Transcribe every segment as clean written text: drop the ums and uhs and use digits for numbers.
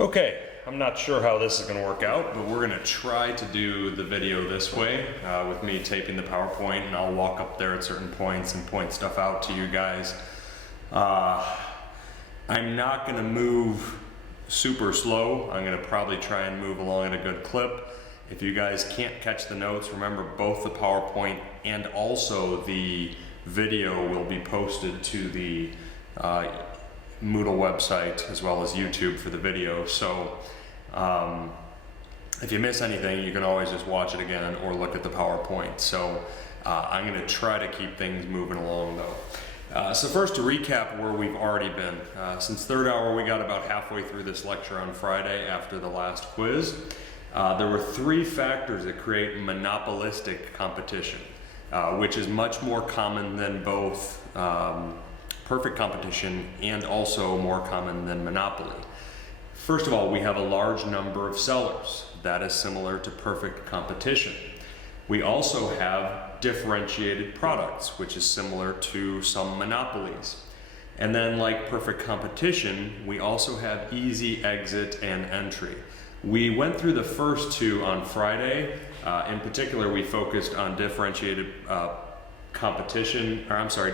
Okay, I'm not sure how this is going to work out, but we're going to try to do the video this way with me taping the PowerPoint, and I'll walk up there at certain points and point stuff out to you guys. I'm not going to move super slow. I'm going to probably try and move along at a good clip. If you guys can't catch the notes, remember both the PowerPoint and also the video will be posted to the Moodle website as well as YouTube for the video. So if you miss anything, you can always just watch it again or look at the PowerPoint. So I'm going to try to keep things moving along though. So first, to recap where we've already been. Since third hour, we got about halfway through this lecture on Friday after the last quiz. There were three factors that create monopolistic competition, which is much more common than both perfect competition and also more common than monopoly. First of all, we have a large number of sellers. That is similar to perfect competition. We also have differentiated products, which is similar to some monopolies. And then, like perfect competition, we also have easy exit and entry. We went through the first two on Friday. In particular, we focused on differentiated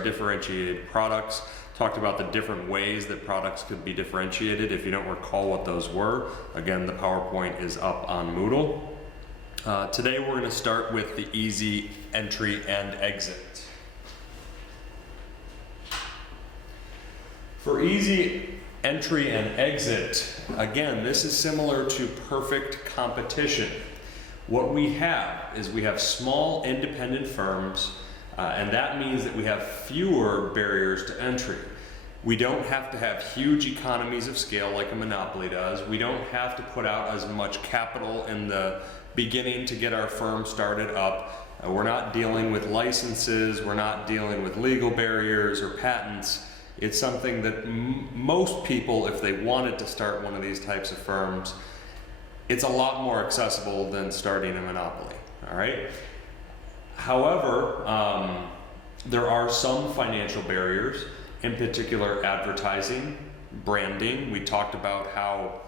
differentiated products, talked about the different ways that products could be differentiated. If you don't recall what those were, again, the PowerPoint is up on Moodle. Today we're going to start with the easy entry and exit. For easy entry and exit, again, this is similar to perfect competition. What we have is we have small independent firms, and that means that we have fewer barriers to entry. We don't have to have huge economies of scale like a monopoly does. We don't have to put out as much capital in the beginning to get our firm started up. We're not dealing with licenses. We're not dealing with legal barriers or patents. It's something that most people, if they wanted to start one of these types of firms, it's a lot more accessible than starting a monopoly, all right? However, there are some financial barriers, in particular advertising, branding. We talked about how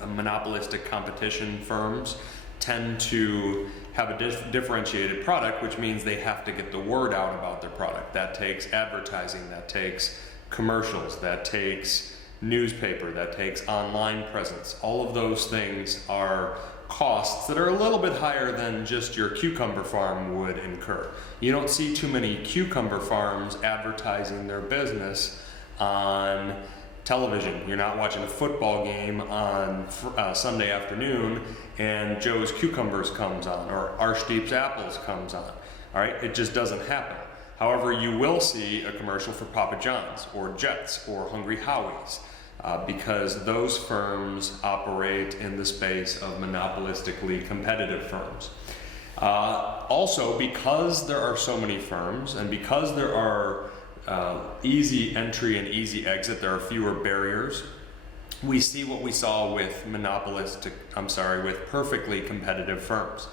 monopolistic competition firms tend to have a differentiated product, which means they have to get the word out about their product. That takes advertising, that takes commercials, that takes newspaper, that takes online presence. All of those things are costs that are a little bit higher than just your cucumber farm would incur. You don't see too many cucumber farms advertising their business on television. You're not watching a football game on Sunday afternoon and Joe's Cucumbers comes on or Archdeep's Apples comes on. All right, it just doesn't happen. However, you will see a commercial for Papa John's or Jets or Hungry Howie's. Because those firms operate in the space of monopolistically competitive firms. Also, because there are so many firms and because there are easy entry and easy exit, there are fewer barriers. We see what we saw with with perfectly competitive firms.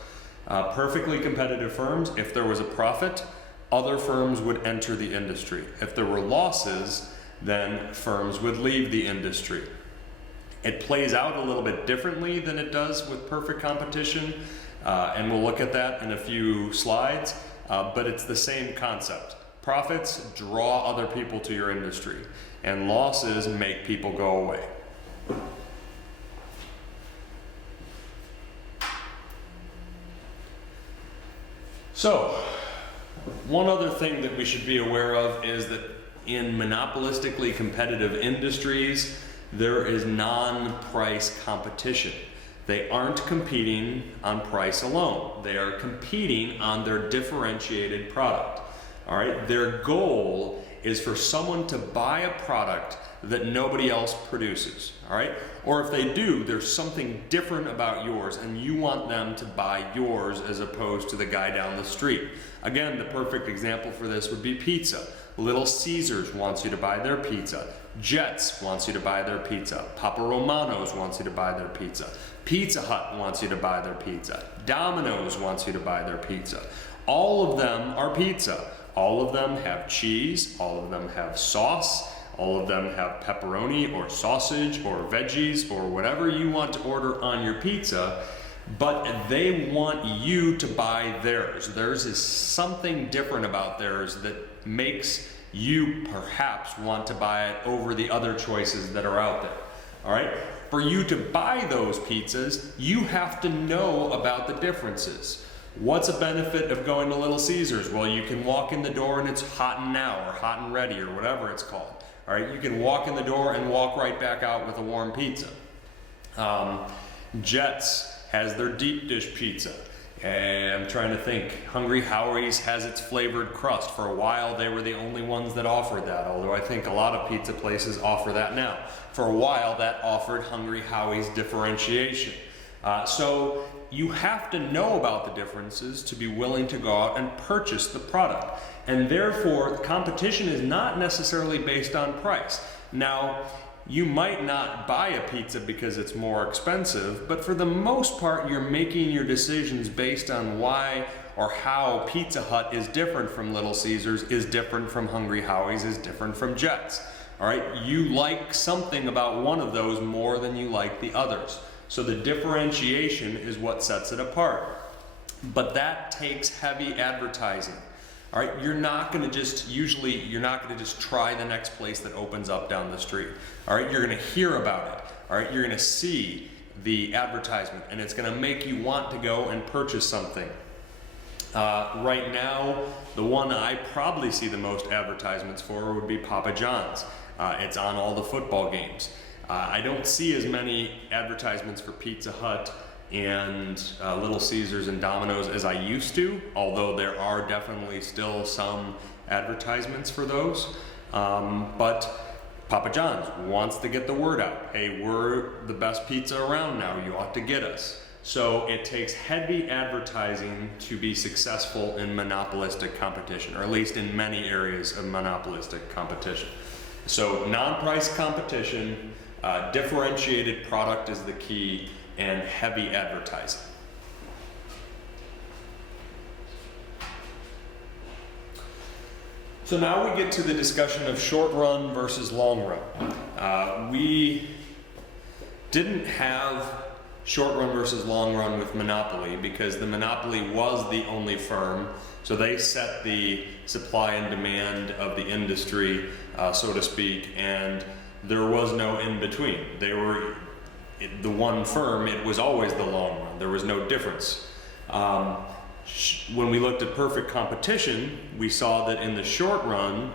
Perfectly competitive firms, if there was a profit, other firms would enter the industry. If there were losses, then firms would leave the industry. It plays out a little bit differently than it does with perfect competition, and we'll look at that in a few slides, but it's the same concept. Profits draw other people to your industry, and losses make people go away. So, one other thing that we should be aware of is that in monopolistically competitive industries, there is non-price competition. They aren't competing on price alone. They are competing on their differentiated product. All right, their goal is for someone to buy a product that nobody else produces. All right, or if they do, there's something different about yours and you want them to buy yours as opposed to the guy down the street. Again, the perfect example for this would be pizza. Little Caesars wants you to buy their pizza. Jets wants you to buy their pizza. Papa Romano's wants you to buy their pizza. Pizza Hut wants you to buy their pizza. Domino's wants you to buy their pizza. All of them are pizza. All of them have cheese. All of them have sauce. All of them have pepperoni or sausage or veggies or whatever you want to order on your pizza, but they want you to buy theirs. Theirs is something different about theirs that makes you perhaps want to buy it over the other choices that are out there. All right? For you to buy those pizzas, you have to know about the differences. What's a benefit of going to Little Caesars? Well, you can walk in the door and it's hot and now, or hot and ready, or whatever it's called. All right, you can walk in the door and walk right back out with a warm pizza. Jets has their deep dish pizza. And I'm trying to think, Hungry Howie's has its flavored crust. For a while, they were the only ones that offered that, although I think a lot of pizza places offer that now. For a while, that offered Hungry Howie's differentiation. So you have to know about the differences to be willing to go out and purchase the product. And therefore, competition is not necessarily based on price. Now, you might not buy a pizza because it's more expensive, but for the most part, you're making your decisions based on why or how Pizza Hut is different from Little Caesars, is different from Hungry Howie's, is different from Jets. All right, you like something about one of those more than you like the others. So the differentiation is what sets it apart. But that takes heavy advertising. All right, you're not going to just try the next place that opens up down the street. All right, you're going to hear about it. All right, you're going to see the advertisement, and it's going to make you want to go and purchase something. Right now, the one I probably see the most advertisements for would be Papa John's. It's on all the football games. I don't see as many advertisements for Pizza Hut and Little Caesars and Domino's as I used to, although there are definitely still some advertisements for those. But Papa John's wants to get the word out. Hey, we're the best pizza around now. You ought to get us. So it takes heavy advertising to be successful in monopolistic competition, or at least in many areas of monopolistic competition. So non-price competition, differentiated product is the key, and heavy advertising. So now we get to the discussion of short run versus long run. We didn't have short run versus long run with Monopoly because the Monopoly was the only firm, so they set the supply and demand of the industry, so to speak, and there was no in between. They were the one firm. It was always the long run. There was no difference. When we looked at perfect competition, we saw that in the short run,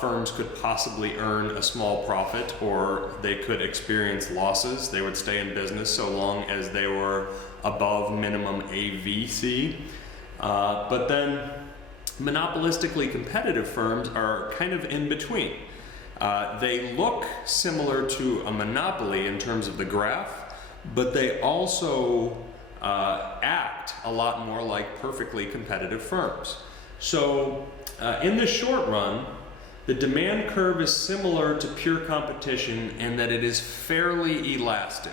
firms could possibly earn a small profit or they could experience losses. They would stay in business so long as they were above minimum AVC. But then monopolistically competitive firms are kind of in between. They look similar to a monopoly in terms of the graph, but they also act a lot more like perfectly competitive firms. So in the short run, the demand curve is similar to pure competition in that it is fairly elastic.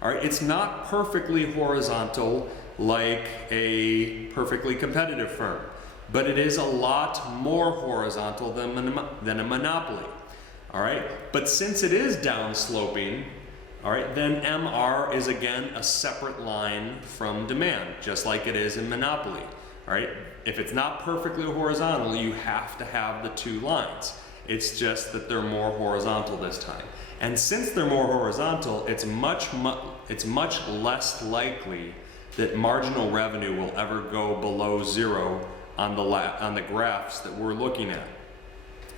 All right, it's not perfectly horizontal like a perfectly competitive firm, but it is a lot more horizontal than a monopoly. All right, but since it is downsloping, all right, then MR is again a separate line from demand, just like it is in monopoly. All right, if it's not perfectly horizontal, you have to have the two lines. It's just that they're more horizontal this time. And since they're more horizontal, it's much less likely that marginal revenue will ever go below zero on the graphs that we're looking at.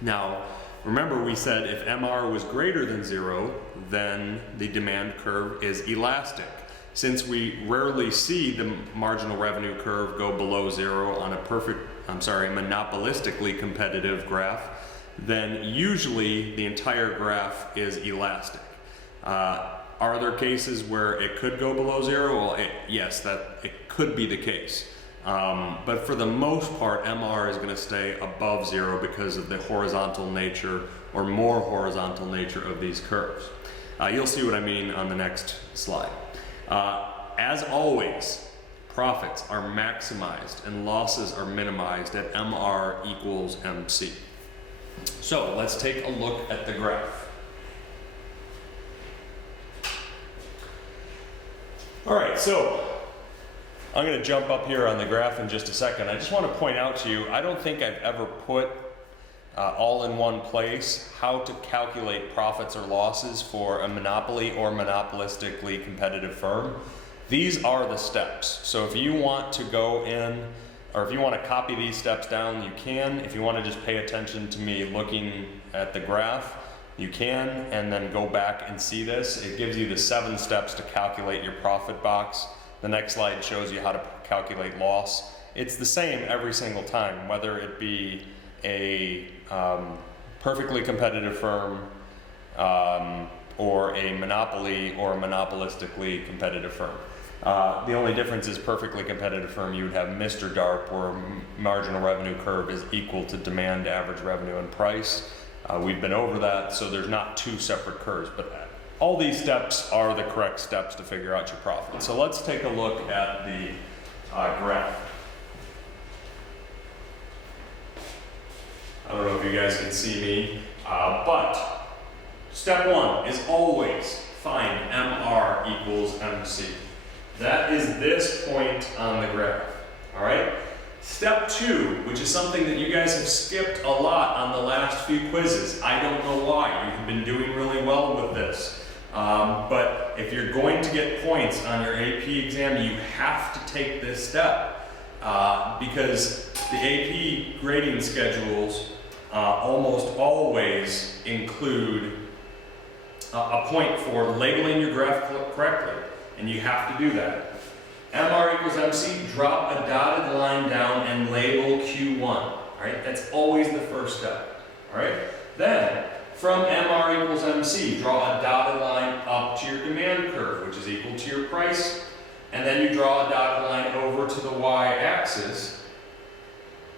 Now, remember we said if MR was greater than zero, then the demand curve is elastic. Since we rarely see the marginal revenue curve go below zero on a monopolistically competitive graph, then usually the entire graph is elastic. Are there cases where it could go below zero? Well, yes, it could be the case. But for the most part, MR is going to stay above zero because of the horizontal nature or more horizontal nature of these curves. You'll see what I mean on the next slide. As always, profits are maximized and losses are minimized at MR equals MC. So let's take a look at the graph. All right, so I'm going to jump up here on the graph in just a second. I just want to point out to you, I don't think I've ever put all in one place how to calculate profits or losses for a monopoly or monopolistically competitive firm. These are the steps. So if you want to go in, or if you want to copy these steps down, you can. If you want to just pay attention to me looking at the graph, you can, and then go back and see this. It gives you the 7 steps to calculate your profit box. The next slide shows you how to calculate loss. It's the same every single time, whether it be a perfectly competitive firm or a monopoly or a monopolistically competitive firm. The only difference is perfectly competitive firm, you would have Mr. DARP, where marginal revenue curve is equal to demand, average revenue, and price. We've been over that, so there's not 2 separate curves, but all these steps are the correct steps to figure out your profit. So let's take a look at the graph. I don't know if you guys can see me, but step 1 is always find MR equals MC. That is this point on the graph, all right? Step 2, which is something that you guys have skipped a lot on the last few quizzes. I don't know why. You've been doing really well with this. But if you're going to get points on your AP exam, you have to take this step because the AP grading schedules almost always include a point for labeling your graph correctly, and you have to do that. MR equals MC, drop a dotted line down and label Q1, all right? That's always the first step, all right? Then, from MR equals MC, draw a dotted line up to your demand curve, which is equal to your price, and then you draw a dotted line over to the y-axis,